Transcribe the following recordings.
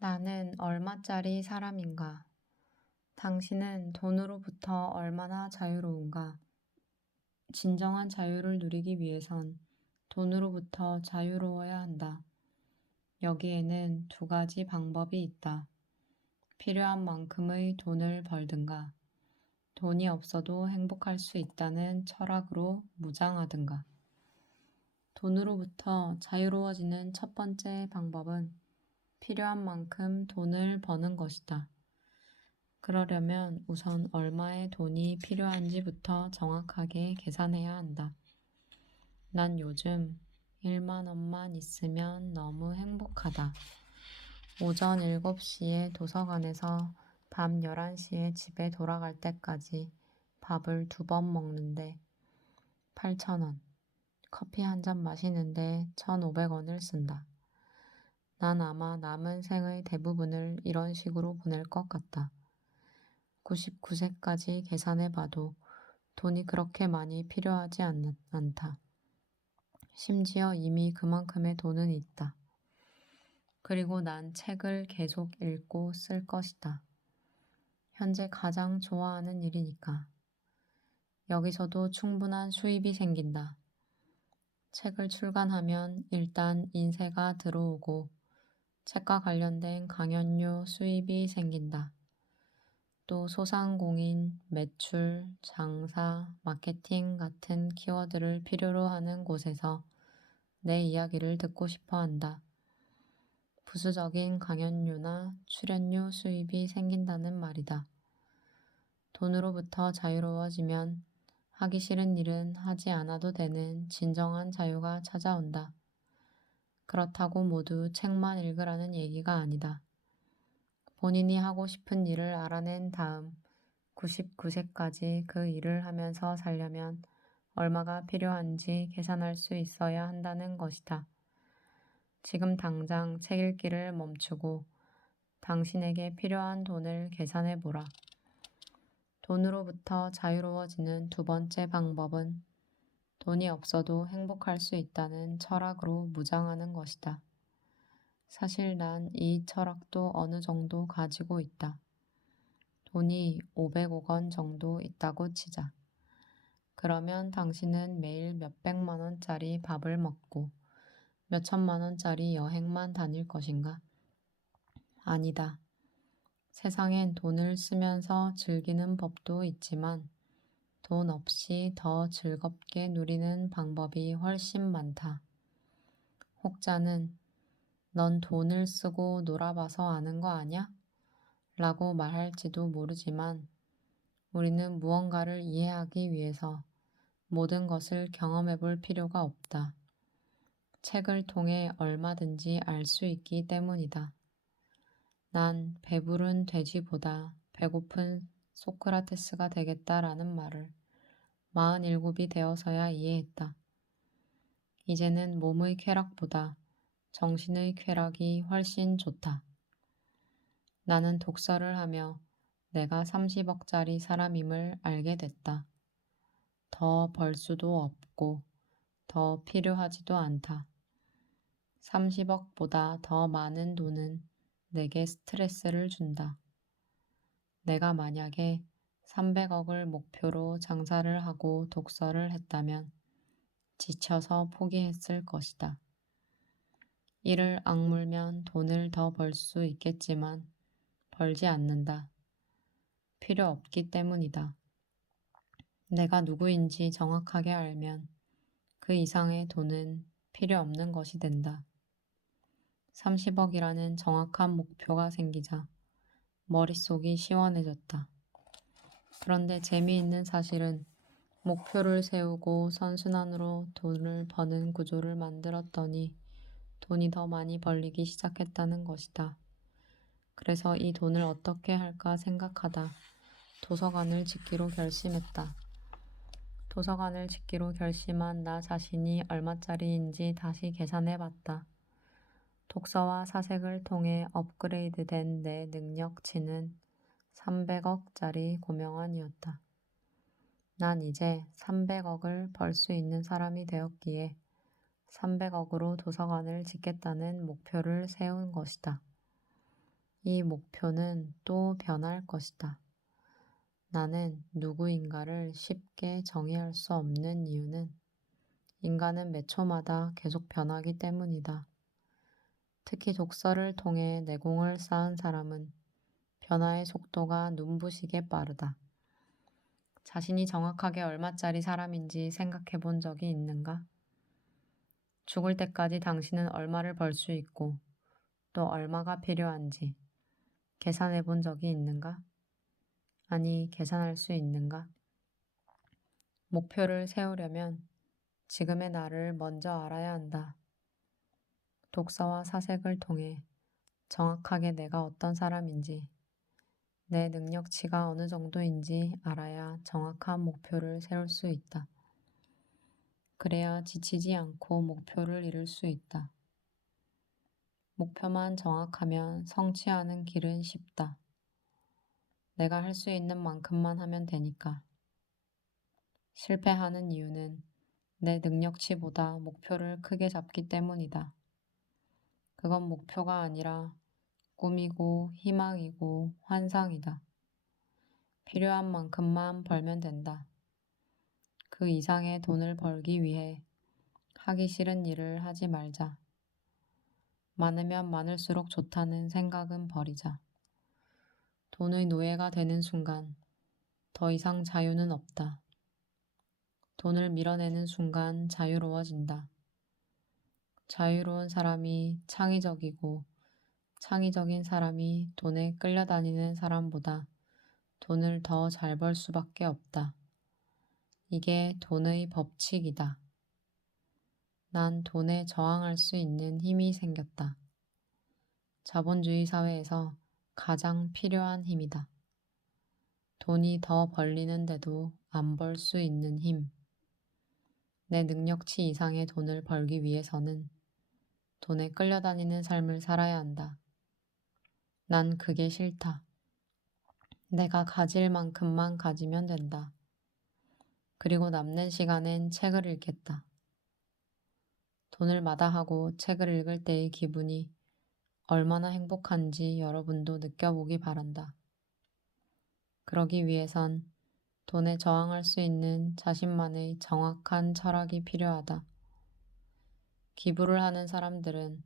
나는 얼마짜리 사람인가? 당신은 돈으로부터 얼마나 자유로운가? 진정한 자유를 누리기 위해선 돈으로부터 자유로워야 한다. 여기에는 두 가지 방법이 있다. 필요한 만큼의 돈을 벌든가, 돈이 없어도 행복할 수 있다는 철학으로 무장하든가. 돈으로부터 자유로워지는 첫 번째 방법은 필요한 만큼 돈을 버는 것이다. 그러려면 우선 얼마의 돈이 필요한지부터 정확하게 계산해야 한다. 난 요즘 1만 원만 있으면 너무 행복하다. 오전 7시에 도서관에서 밤 11시에 집에 돌아갈 때까지 밥을 2번 먹는데 8,000원, 커피 한 잔 마시는데 1,500원을 쓴다. 난 아마 남은 생의 대부분을 이런 식으로 보낼 것 같다. 99세까지 계산해봐도 돈이 그렇게 많이 필요하지 않다. 심지어 이미 그만큼의 돈은 있다. 그리고 난 책을 계속 읽고 쓸 것이다. 현재 가장 좋아하는 일이니까. 여기서도 충분한 수입이 생긴다. 책을 출간하면 일단 인세가 들어오고 책과 관련된 강연료 수입이 생긴다. 또 소상공인, 매출, 장사, 마케팅 같은 키워드를 필요로 하는 곳에서 내 이야기를 듣고 싶어 한다. 부수적인 강연료나 출연료 수입이 생긴다는 말이다. 돈으로부터 자유로워지면 하기 싫은 일은 하지 않아도 되는 진정한 자유가 찾아온다. 그렇다고 모두 책만 읽으라는 얘기가 아니다. 본인이 하고 싶은 일을 알아낸 다음 99세까지 그 일을 하면서 살려면 얼마가 필요한지 계산할 수 있어야 한다는 것이다. 지금 당장 책 읽기를 멈추고 당신에게 필요한 돈을 계산해 보라. 돈으로부터 자유로워지는 두 번째 방법은 돈이 없어도 행복할 수 있다는 철학으로 무장하는 것이다. 사실 난 이 철학도 어느 정도 가지고 있다. 돈이 500억 원 정도 있다고 치자. 그러면 당신은 매일 몇백만 원짜리 밥을 먹고 몇천만 원짜리 여행만 다닐 것인가? 아니다. 세상엔 돈을 쓰면서 즐기는 법도 있지만 돈 없이 더 즐겁게 누리는 방법이 훨씬 많다. 혹자는 넌 돈을 쓰고 놀아봐서 아는 거 아냐? 라고 말할지도 모르지만 우리는 무언가를 이해하기 위해서 모든 것을 경험해 볼 필요가 없다. 책을 통해 얼마든지 알 수 있기 때문이다. 난 배부른 돼지보다 배고픈 소크라테스가 되겠다라는 말을 47이 되어서야 이해했다. 이제는 몸의 쾌락보다 정신의 쾌락이 훨씬 좋다. 나는 독서를 하며 내가 30억짜리 사람임을 알게 됐다. 더 벌 수도 없고 더 필요하지도 않다. 30억보다 더 많은 돈은 내게 스트레스를 준다. 내가 만약에 300억을 목표로 장사를 하고 독서를 했다면 지쳐서 포기했을 것이다. 이를 악물면 돈을 더 벌 수 있겠지만 벌지 않는다. 필요 없기 때문이다. 내가 누구인지 정확하게 알면 그 이상의 돈은 필요 없는 것이 된다. 30억이라는 정확한 목표가 생기자 머릿속이 시원해졌다. 그런데 재미있는 사실은 목표를 세우고 선순환으로 돈을 버는 구조를 만들었더니 돈이 더 많이 벌리기 시작했다는 것이다. 그래서 이 돈을 어떻게 할까 생각하다 도서관을 짓기로 결심했다. 도서관을 짓기로 결심한 나 자신이 얼마짜리인지 다시 계산해봤다. 독서와 사색을 통해 업그레이드된 내 능력치는 300억짜리 고명환이었다. 난 이제 300억을 벌 수 있는 사람이 되었기에 300억으로 도서관을 짓겠다는 목표를 세운 것이다. 이 목표는 또 변할 것이다. 나는 누구인가를 쉽게 정의할 수 없는 이유는 인간은 매 초마다 계속 변하기 때문이다. 특히 독서를 통해 내공을 쌓은 사람은 변화의 속도가 눈부시게 빠르다. 자신이 정확하게 얼마짜리 사람인지 생각해 본 적이 있는가? 죽을 때까지 당신은 얼마를 벌 수 있고 또 얼마가 필요한지 계산해 본 적이 있는가? 아니, 계산할 수 있는가? 목표를 세우려면 지금의 나를 먼저 알아야 한다. 독서와 사색을 통해 정확하게 내가 어떤 사람인지, 내 능력치가 어느 정도인지 알아야 정확한 목표를 세울 수 있다. 그래야 지치지 않고 목표를 이룰 수 있다. 목표만 정확하면 성취하는 길은 쉽다. 내가 할 수 있는 만큼만 하면 되니까. 실패하는 이유는 내 능력치보다 목표를 크게 잡기 때문이다. 그건 목표가 아니라 꿈이고 희망이고 환상이다. 필요한 만큼만 벌면 된다. 그 이상의 돈을 벌기 위해 하기 싫은 일을 하지 말자. 많으면 많을수록 좋다는 생각은 버리자. 돈의 노예가 되는 순간 더 이상 자유는 없다. 돈을 밀어내는 순간 자유로워진다. 자유로운 사람이 창의적이고 창의적인 사람이 돈에 끌려다니는 사람보다 돈을 더 잘 벌 수밖에 없다. 이게 돈의 법칙이다. 난 돈에 저항할 수 있는 힘이 생겼다. 자본주의 사회에서 가장 필요한 힘이다. 돈이 더 벌리는데도 안 벌 수 있는 힘. 내 능력치 이상의 돈을 벌기 위해서는 돈에 끌려다니는 삶을 살아야 한다. 난 그게 싫다. 내가 가질 만큼만 가지면 된다. 그리고 남는 시간엔 책을 읽겠다. 돈을 마다하고 책을 읽을 때의 기분이 얼마나 행복한지 여러분도 느껴보기 바란다. 그러기 위해선 돈에 저항할 수 있는 자신만의 정확한 철학이 필요하다. 기부를 하는 사람들은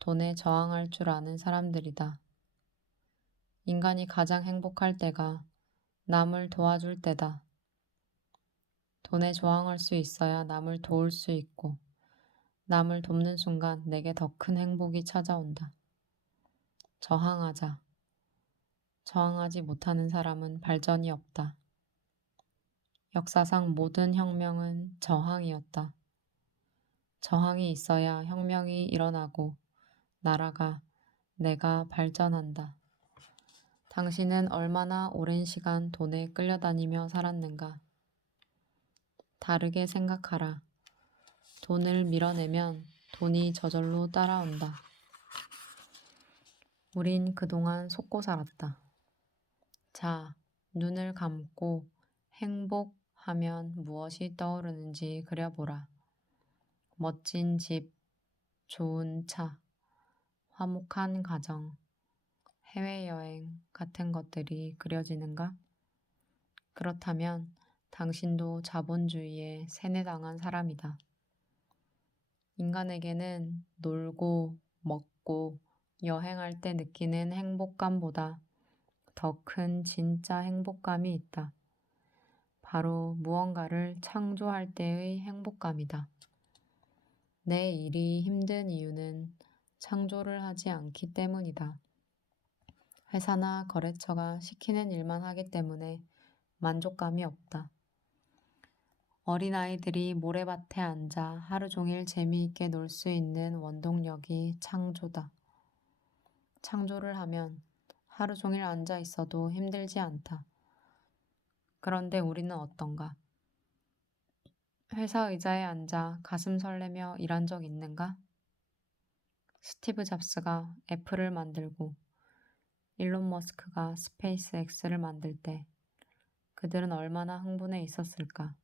돈에 저항할 줄 아는 사람들이다. 인간이 가장 행복할 때가 남을 도와줄 때다. 돈에 저항할 수 있어야 남을 도울 수 있고 남을 돕는 순간 내게 더 큰 행복이 찾아온다. 저항하자. 저항하지 못하는 사람은 발전이 없다. 역사상 모든 혁명은 저항이었다. 저항이 있어야 혁명이 일어나고 나라가, 내가 발전한다. 당신은 얼마나 오랜 시간 돈에 끌려다니며 살았는가? 다르게 생각하라. 돈을 밀어내면 돈이 저절로 따라온다. 우린 그동안 속고 살았다. 자, 눈을 감고 행복하면 무엇이 떠오르는지 그려보라. 멋진 집, 좋은 차, 화목한 가정, 해외여행 같은 것들이 그려지는가? 그렇다면 당신도 자본주의에 세뇌당한 사람이다. 인간에게는 놀고, 먹고, 여행할 때 느끼는 행복감보다 더 큰 진짜 행복감이 있다. 바로 무언가를 창조할 때의 행복감이다. 내 일이 힘든 이유는 창조를 하지 않기 때문이다. 회사나 거래처가 시키는 일만 하기 때문에 만족감이 없다. 어린아이들이 모래밭에 앉아 하루 종일 재미있게 놀 수 있는 원동력이 창조다. 창조를 하면 하루 종일 앉아 있어도 힘들지 않다. 그런데 우리는 어떤가? 회사 의자에 앉아 가슴 설레며 일한 적 있는가? 스티브 잡스가 애플을 만들고 일론 머스크가 스페이스 X를 만들 때 그들은 얼마나 흥분해 있었을까?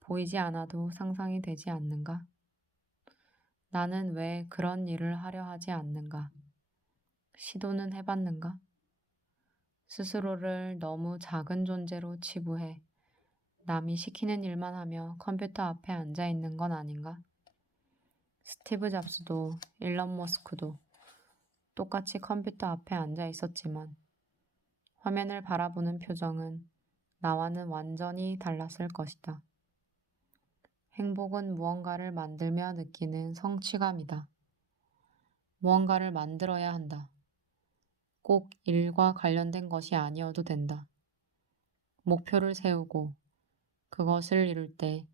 보이지 않아도 상상이 되지 않는가? 나는 왜 그런 일을 하려 하지 않는가? 시도는 해봤는가? 스스로를 너무 작은 존재로 치부해 남이 시키는 일만 하며 컴퓨터 앞에 앉아 있는 건 아닌가? 스티브 잡스도 일론 머스크도 똑같이 컴퓨터 앞에 앉아 있었지만 화면을 바라보는 표정은 나와는 완전히 달랐을 것이다. 행복은 무언가를 만들며 느끼는 성취감이다. 무언가를 만들어야 한다. 꼭 일과 관련된 것이 아니어도 된다. 목표를 세우고 그것을 이룰 때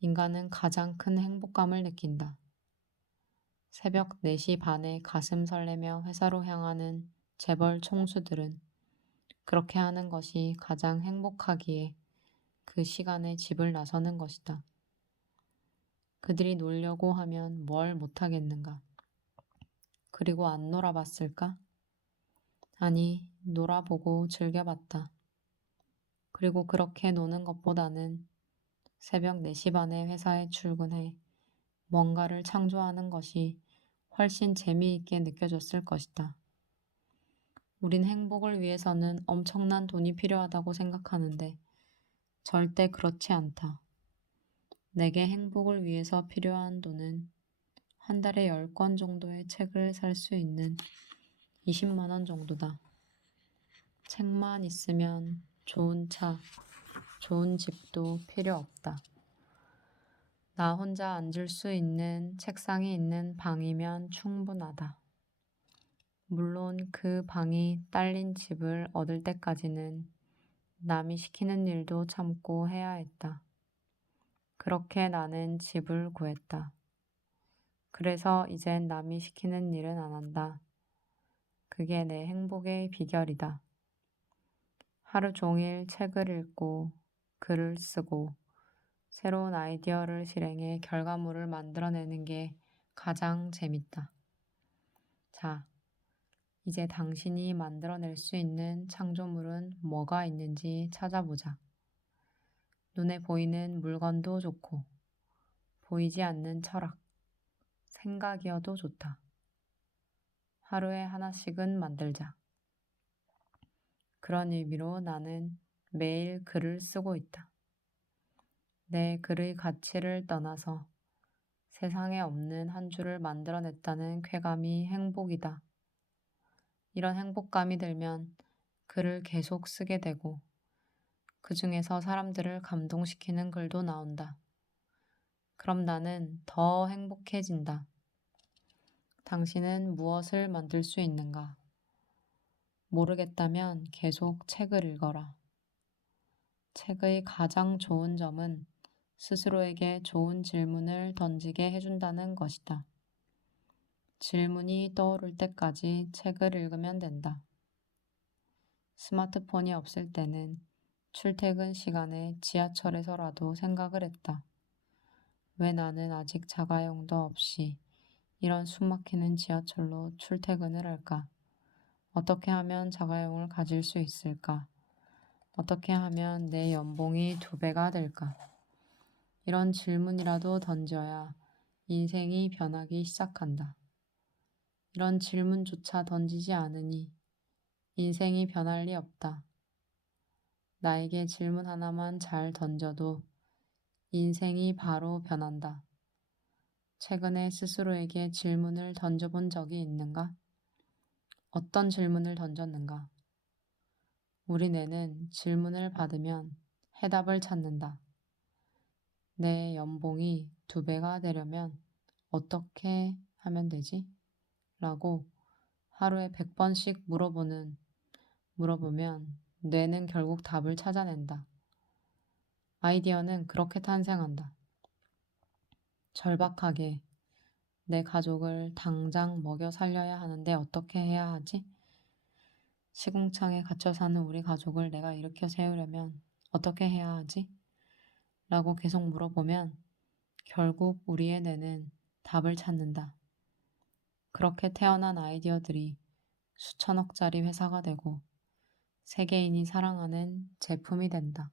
인간은 가장 큰 행복감을 느낀다. 새벽 4시 반에 가슴 설레며 회사로 향하는 재벌 총수들은 그렇게 하는 것이 가장 행복하기에 그 시간에 집을 나서는 것이다. 그들이 놀려고 하면 뭘 못하겠는가? 그리고 안 놀아봤을까? 아니, 놀아보고 즐겨봤다. 그리고 그렇게 노는 것보다는 새벽 4시 반에 회사에 출근해 뭔가를 창조하는 것이 훨씬 재미있게 느껴졌을 것이다. 우린 행복을 위해서는 엄청난 돈이 필요하다고 생각하는데 절대 그렇지 않다. 내게 행복을 위해서 필요한 돈은 한 달에 10권 정도의 책을 살 수 있는 20만 원 정도다. 책만 있으면 좋은 차, 좋은 집도 필요 없다. 나 혼자 앉을 수 있는 책상이 있는 방이면 충분하다. 물론 그 방이 딸린 집을 얻을 때까지는 남이 시키는 일도 참고 해야 했다. 그렇게 나는 집을 구했다. 그래서 이젠 남이 시키는 일은 안 한다. 그게 내 행복의 비결이다. 하루 종일 책을 읽고 글을 쓰고 새로운 아이디어를 실행해 결과물을 만들어내는 게 가장 재밌다. 자, 이제 당신이 만들어낼 수 있는 창조물은 뭐가 있는지 찾아보자. 눈에 보이는 물건도 좋고, 보이지 않는 철학, 생각이어도 좋다. 하루에 하나씩은 만들자. 그런 의미로 나는 매일 글을 쓰고 있다. 내 글의 가치를 떠나서 세상에 없는 한 줄을 만들어냈다는 쾌감이 행복이다. 이런 행복감이 들면 글을 계속 쓰게 되고 그 중에서 사람들을 감동시키는 글도 나온다. 그럼 나는 더 행복해진다. 당신은 무엇을 만들 수 있는가? 모르겠다면 계속 책을 읽어라. 책의 가장 좋은 점은 스스로에게 좋은 질문을 던지게 해준다는 것이다. 질문이 떠오를 때까지 책을 읽으면 된다. 스마트폰이 없을 때는 출퇴근 시간에 지하철에서라도 생각을 했다. 왜 나는 아직 자가용도 없이 이런 숨막히는 지하철로 출퇴근을 할까? 어떻게 하면 자가용을 가질 수 있을까? 어떻게 하면 내 연봉이 2배가 될까? 이런 질문이라도 던져야 인생이 변하기 시작한다. 이런 질문조차 던지지 않으니 인생이 변할 리 없다. 나에게 질문 하나만 잘 던져도 인생이 바로 변한다. 최근에 스스로에게 질문을 던져본 적이 있는가? 어떤 질문을 던졌는가? 우리 뇌는 질문을 받으면 해답을 찾는다. 내 연봉이 2배가 되려면 어떻게 하면 되지? 라고 하루에 100번씩 물어보면 뇌는 결국 답을 찾아낸다. 아이디어는 그렇게 탄생한다. 절박하게 내 가족을 당장 먹여 살려야 하는데 어떻게 해야 하지? 시궁창에 갇혀 사는 우리 가족을 내가 일으켜 세우려면 어떻게 해야 하지? 라고 계속 물어보면 결국 우리의 뇌는 답을 찾는다. 그렇게 태어난 아이디어들이 수천억짜리 회사가 되고 세계인이 사랑하는 제품이 된다.